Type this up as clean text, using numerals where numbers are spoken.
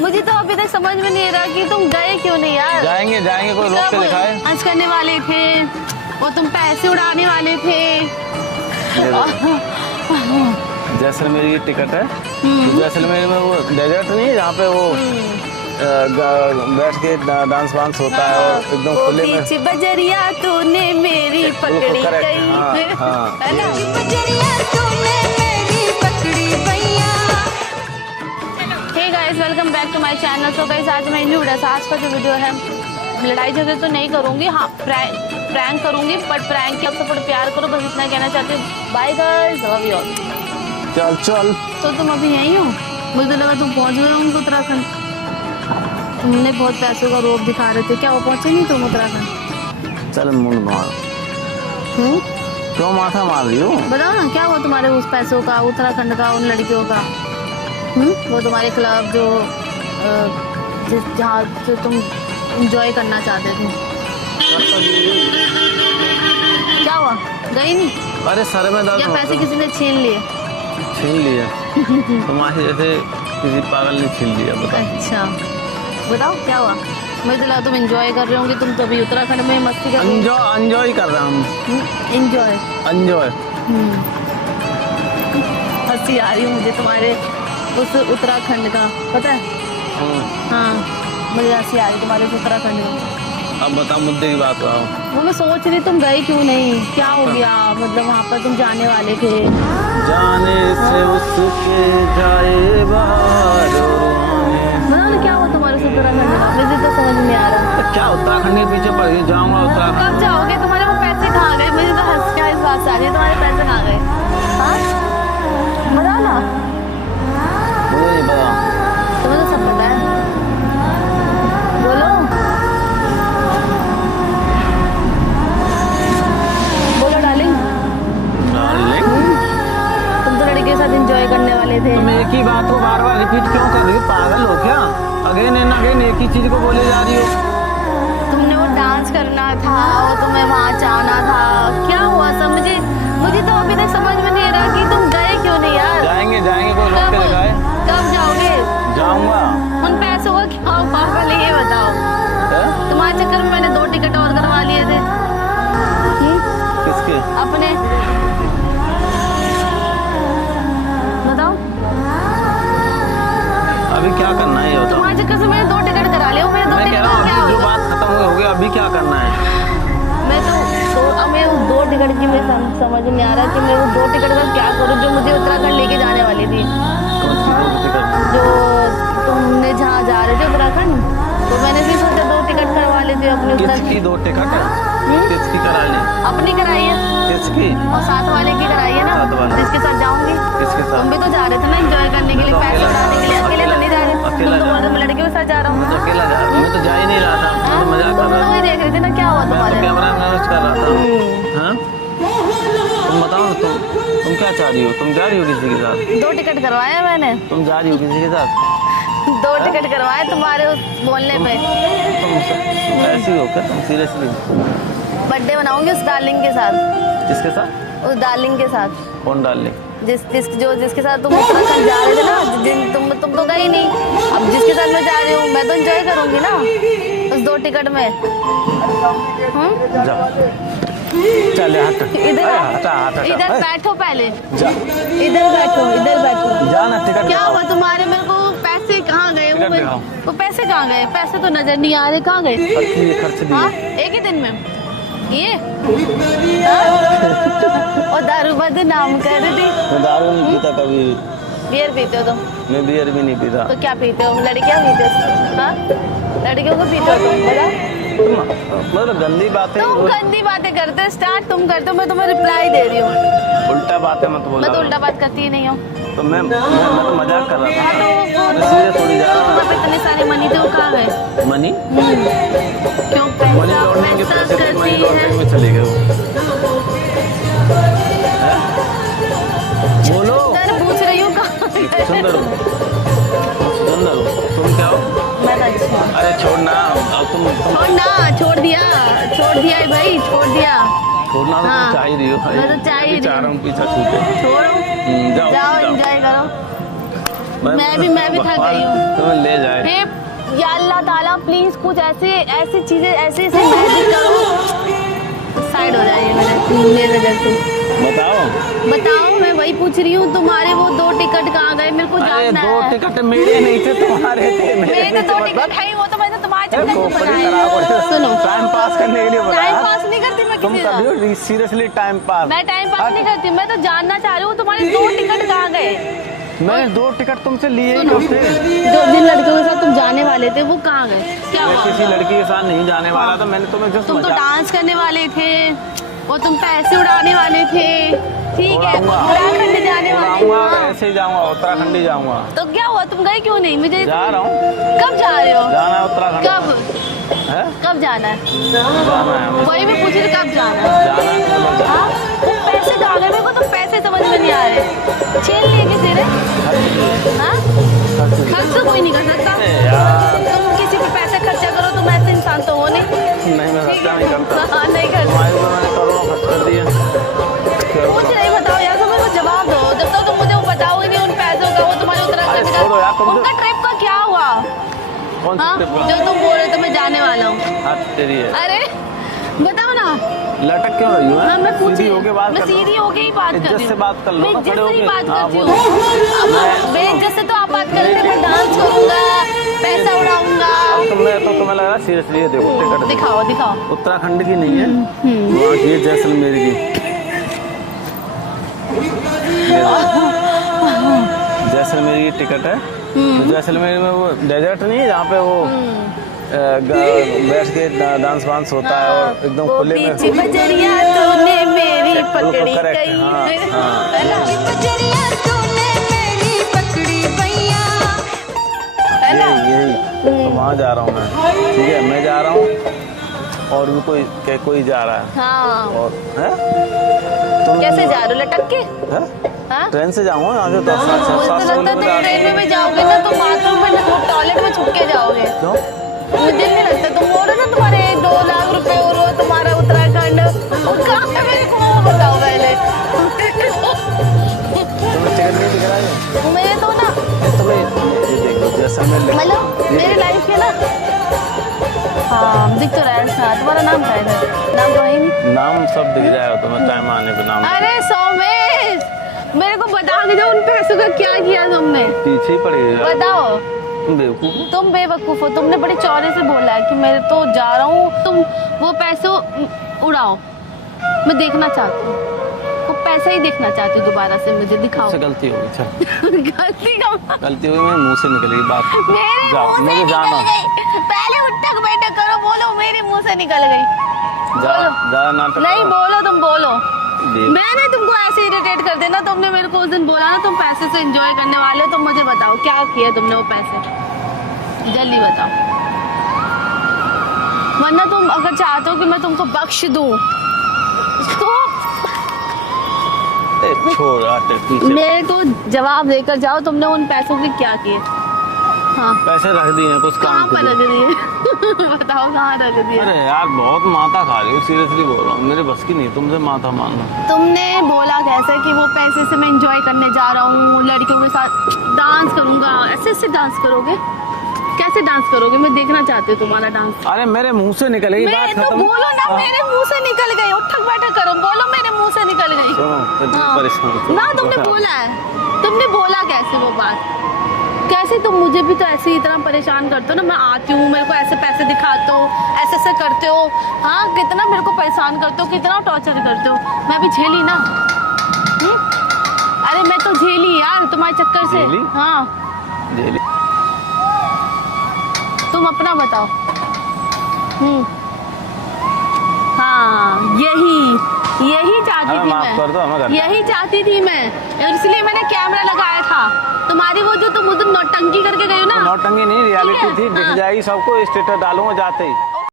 मुझे तो अभी तक समझ में नहीं आ रहा कि तुम गए क्यों नहीं यार। जाएंगे जाएंगे, कोई रोक के दिखाए। आज करने वाले थे और तुम पैसे उड़ाने वाले थे। जैसलमेर की टिकट है, जैसलमेर में वो डेजर्ट नहीं है जहाँ पे वो बैठ के डांस वांस होता है और एकदम खुले में। बीच बजरिया तूने मेरी पकड़ी गई, है ना? बजरिया तूने मेरी पकड़ी भैया। Hey guys, welcome back to my channel. So guys, आज मैं न्यू वीडियो, आज का जो वीडियो है, लड़ाई झगड़े तो नहीं करूंगी, हाँ प्रैंक करूंगी, बट प्रैंक की आप सपोर्ट प्यार करो, बस इतना कहना चाहती हूँ। Bye guys, love you all. चल चल। तो तुम अभी यहीं हो? मुझे लगा तुम पहुंच गए होंगे उत्तराखंड। तुमने बहुत पैसों का रोब दिखा रहे थे, क्या वो पहुंचे नहीं तुम उत्तराखंड? चल मुंड मार। क्यों माथा मार रही हो? बताओ ना क्या हुआ तुम्हारे उस पैसों का, उत्तराखंड का, उन लड़कियों का? वो तुम्हारे क्लब जो जहाँ से तुम एंजॉय करना चाहते थे, क्या हुआ? गई नहीं? अरे सर में दर्द। या पैसे किसी ने छीन लिए? छीन लिया। तुम्हारे जैसे किसी पागल ने छीन लिया। बताओ। अच्छा बताओ क्या हुआ? मुझे तो लगा तुम एंजॉय कर रहे होंगे, तुम तो अभी उत्तराखंड में मस्ती कर रहे हो। एंजॉय कर रहा हूँ। एंजॉय हंसी आ रही है मुझे तुम्हारे उस उत्तराखंड का, पता है? हाँ, मुझे हंसी आ रही तुम्हारे उस उत्तराखंड में। अब बताओ मुद्दे की बात बताओ। वो मैं सोच रही तुम गए क्यों नहीं, क्या हो गया? मतलब वहाँ पर तुम जाने वाले थे। जाने से उसके जाए बाहर। क्या हुआ तुम्हारे से उत्तराखंड का? मुझे तो समझ नहीं आ रहा। क्या उत्तराखंड के पीछे पड़ गई? जाऊंगा उत्तराखंड। कब जाओगे? तुम्हारे वो पैसे कहाँ गए? मुझे तो हंस क्या इस बात से आ रही है, तुम्हारे पैसे कहाँ गए? हाँ बताओ ना। मुझे नहीं पता। तुम्हें तो सब पता है, बोलो बोलो डार्लिंग। तुम तो लड़के के साथ एंजॉय करने वाले थे। तुम एक ही बात को बार बार रिपीट क्यों कर रही हो? पागल हो क्या? अगेन एंड अगेन एक ही चीज को बोले जा रही हो। तुमने वो डांस करना था और तुम्हें वहाँ जाना था, क्या हुआ? मुझे तो अभी तक समझ में नहीं आ रहा कि तुम गए क्यों नहीं यार। जाएंगे जाएंगे, कोई रोक के दिखाए। कब जाओगे? जाऊंगा। उन पैसों का क्या हुआ पहले ये बताओ। तुम्हारे चक्कर में मैंने 2 टिकट और करवा लिए थे। किसके? अपने। बताओ अभी क्या करना है? ये तुम्हारे चक्कर से मैंने 2 टिकट करा लिया। मेरे 2 टिकट का क्या होगा? जो बात खत्म हो गई, अभी क्या करना है? मैं तो अब मैं उस 2 टिकट की मैं समझ नहीं आ रहा कि मैं वो 2 टिकट का क्या करूँ जो मुझे उत्तराखंड लेके जाने वाली थी। कौन सी 2 टिकट? जो तुमने जहाँ जा रहे थे उत्तराखंड, तो मैंने भी सोचा 2 टिकट करवा लेते अपने। किसकी 2 टिकट है? किसकी करा ली? अपनी कराई है। किसकी? और साथ वाले की कराई है ना, जिसके साथ जाऊंगी। किसके साथ? तुम भी तो जा रहे थे ना एंजॉय करने के लिए, पैसे उड़ाने के लिए। अकेले तो नहीं जा रहे। तुम लड़के के साथ जा रहा हूँ। तो अकेला जा रहा हूँ? मैं तो जा ही नहीं रहा था, मैं तो मजाक कर रहा था। देख रहे थे ना, क्या हुआ तुम्हारे? कैमरा मैनेज कर रहा था। हाँ तुम बताओ, तुम क्या चाह रही हो? तुम जा रही हो किसी के साथ? 2 टिकट करवाए मैंने। तुम जा रही हो किसी के साथ? 2 टिकट करवाए तुम्हारे उस बोलने पे। तुम ऐसी हो क्या? तुम सीरियसली? बर्थडे मनाऊंगी उस डार्लिंग के साथ। किसके साथ? उस डार्लिंग के साथ। कौन डार्लिंग? जिसके साथ तुम उत्तराखंड जा रहे थे ना, तुम तो गई नहीं। अब जिसके साथ मैं जा रही हूँ, मैं तो एंजॉय करूंगी ना उस 2 टिकट में। जा चल हट। इधर बैठो पहले। इधर बैठो। जाना टिकट। क्या हुआ तुम्हारे? मेरे को पैसे कहाँ गए? वो पैसे कहाँ गए? पैसे तो नजर नहीं आ रहे, कहाँ गए? खर्च दिए। एक ही दिन में ये और दारू बदनाम कर दी। मैं दारू नहीं पीता कभी। बियर पीते हो तुम? मैं बियर भी नहीं पीता। तो क्या पीते हो? लड़कियाँ पीते हो? हाँ, लड़कियों को पीते हो तुम? बताओ। मतलब गंदी बातें। तुम गंदी बातें करते हो, स्टार्ट तुम करते हो, मैं तुम्हें रिप्लाई दे रही हूँ। उल्टा बातें मत बोलो। मैं तो उल्टा बात करती ही नहीं हूँ। तो मैं तो मजाक कर रहा था। थोड़ी जा रहा हूँ। इतने सारे मनी थे, वो कहाँ गए? मनी? क्यों? मनी लॉन्ड्रिंग के पैसे थे, मनी लॉन्ड्रिंग में चले गए। बोलो। पूछ रही हूँ कहाँ? सुंदर हो तुम? क्या हो? मैं तो अच्छी हूँ। अरे छोड़ना अब तुम। छोड़ दिया है भाई, छोड़ दिया। छोड़ना तो हाँ, चाह ही रही हो। मैं तो चाह ही रही हूँ। चाह रहा हूँ पीछा छूटे। छोड़ो, जाओ एंजॉय करो। मैं भी थक गई हूँ। तुम्हें ले जाए। प्लीज कुछ ऐसी चीजें ऐसे मैजिक करो। साइड हो जाइए मेरे वजह से। बताओ मैं वही पूछ रही हूँ, तुम्हारे वो 2 टिकट कहाँ गए? मेरे को जानना है। 2 टिकट मेरे नहीं थे, तुम्हारे थे। मेरे तो 2 टिकट है ही, वो तो मैंने तुम्हारे चक्कर में बनाया। सुनो, टाइम पास करने के लिए बोला। टाइम पास नहीं करती मैं किसी का। Seriously time pass. मैं टाइम पास नहीं करती, मैं तो जानना चाह रही हूँ तुम्हारे 2 टिकट कहाँ गए? मैंने 2 टिकट तुमसे लिए ही थे। जो जिन लड़कियों के साथ तुम जाने वाले थे वो कहाँ गए? क्या मैं हुआ? किसी लड़की के साथ नहीं जाने वाला था, मैंने तुम्हें जस्ट तुम तो डांस करने वाले थे, वो तुम पैसे उड़ाने वाले थे, ठीक है, उत्तराखंड जाने वाले थे। ऐसे ही जाऊंगा, उत्तराखंड ही जाऊंगा। तो क्या हुआ, तुम गए क्यों नहीं? मुझे जा रहा हूँ। कब जा रहे हो? जाना है उत्तराखंड। कब है? कब जाना है? जाना है। वही मैं पूछ रही कब जाना है? जाना है। हाँ? वो पैसे कहाँ गए? मेरे को तो पैसे समझ में नहीं आ रहे। छीन लिए किसी ने? हाँ? खर्च तो कोई नहीं कर सकता। तुम किसी पे पैसे खर्चा करो, तुम ऐसे इंसान तो हो नहीं। नहीं, मैं खर्चा नहीं करता। हाँ, नहीं करता। तुम्हारे ऊपर मैंने करोड़ों खर्च कर दिए। कुछ नहीं, बताओ यार, तुम मेरे को जवाब दो। जब तक तुम मुझे वो बताओगे नहीं उन पैसों का, वो तुम्हारे उत्तराखंड छोड़ो यार, का, उनका ट्रिप का क्या हुआ? कौन सी हाँ? ट्रिप? जो तुम बोल रहे थे मैं जाने वाला हूँ। हाँ तेरी है। अरे बताओ ना। लटक क्यों रही हो? हाँ, मैं पूछ सीधी होके बात मैं कर लो। सीधी होके ही बात कर रही हूँ। इज्जत से बात कर लो मैं ना, इज्जत खड़े से ही होके। बात हाँ, करती बोलो। हूँ। मैं इज्जत से तो आप बात कर रहे थे, मैं डांस करूंगा, पैसा उड़ाऊंगा। तुम्हें लगा सीरियसली? ये देखो टिकट दिखाओ दिखाओ। उत्तराखंड की नहीं है, वहाँ की है, जैसलमेर की। जैसलमेर की टिकट है। तो जैसलमेर में वो डेजर्ट नहीं है जहाँ पे वो बैठ के डांस वांस होता है और एकदम खुले में। बजरिया तूने मेरी पकड़ी करेक्ट। गई हाँ, हाँ। है ना? बजरिया तूने मेरी पकड़ी भैया, है ना? यही तो वहाँ जा रहा हूँ मैं। ठीक है, मैं जा रहा हूँ और भी कोई जा रहा है। हाँ। और है? तुम कैसे जा रहे हो? लटक के? है? हाँ? ट्रेन से जाऊंगा आगे तो मुझे तो लगता है तुम ट्रेन में भी जाओगे ना तो बाथरूम में टॉयलेट में छुप के जाओगे। क्यों? मुझे नहीं लगता। तुम बोल रहे ना तुम्हारे 2 लाख रुपए और वो तुम्हारा उत्तराखंड, वो कहाँ है मेरे को वो बताओ पहले। तुम्हें टिकट नहीं दिख रहा है? मेरे तो ना तुम्हें ये देखो जैसलमेर मतलब मेरे लाइफ के ना, हाँ दिख तो रहा है। अच्छा तुम्हारा नाम क्या है? नाम तो है ही नहीं। नाम सब दिख जाएगा तुम्हें टाइम आने पे। नाम अरे सोमेश, मेरे को बता के जाओ उन पैसों का क्या किया तुमने? पीछे ही पड़ेगा। बताओ। तुम बेवकूफ। तुम बेवकूफ हो। तुमने बड़े चौड़े से बोला है कि मैं तो जा रहा हूँ, तुम वो पैसे उड़ाओ। मैं देखना चाहती हूँ वो पैसा ही देखना चाहती हूँ। दोबारा से मुझे दिखाओ। से गलती हो गई। चल गलती का गलती हुई, मेरे मुंह से निकलेगी बात। मेरे जाओ, मुंह से मुझे निकल जाना। गई। पहले उठक बैठक करो, बोलो मेरे मुंह से निकल गई। जा नाटक नहीं बोलो, तुम बोलो। देख। मैंने तुमको ऐसे इरिटेट कर देना। तुमने मेरे को उस दिन बोला ना तुम पैसे से एंजॉय करने वाले हो, तो मुझे बताओ क्या किया तुमने वो पैसे? जल्दी बताओ, वरना तुम अगर चाहते हो कि मैं तुमको बख्श दूं तो छोड़ पीछे। मेरे को जवाब देकर जाओ, तुमने उन पैसों के क्या किए? हाँ, पैसे रख दिए कुछ कहाँ काम पर रख दिए? बताओ कहाँ रख दिए? अरे यार बहुत माथा खा रही हूँ, सीरियसली बोल रहा हूँ। मेरे बस की नहीं तुमसे माथा मारना। तुमने बोला कैसे कि वो पैसे से मैं एंजॉय करने जा रहा हूँ, लड़कियों के साथ डांस करूंगा। ऐसे ऐसे डांस करोगे? कैसे डांस करोगे? मैं देखना चाहती हूँ तुम्हारा डांस। अरे मेरे मुंह से निकलेगी बात मैं तो खत्म। बोलो ना, मेरे मुंह से निकल गई। उठक बैठक करो, बोलो मेरे मुंह से निकल गई। हाँ। परेशान ना तुमने बोला है, तुमने बोला कैसे वो बात? कैसे तुम मुझे भी तो ऐसे ही इतना परेशान करते हो ना। मैं आती हूँ, मेरे को ऐसे पैसे दिखाते हो, ऐसे ऐसे करते हो। हाँ, कितना मेरे को परेशान करते हो, कितना टॉर्चर करते हो। मैं भी झेली ना। अरे मैं तो झेली यार तुम्हारे चक्कर से। झेली? हाँ झेली। तुम अपना बताओ। हाँ यही चाहती थी माफ कर दो, हमें मैं। यही चाहती थी मैं, इसलिए मैंने कैमरा लगाया था। तुम्हारी वो जो तुम उधर नौटंकी करके गई हो ना। नौटंकी नहीं, रियलिटी थी। दिख जाएगी सबको, स्टेटस डालूंगा जाते ही।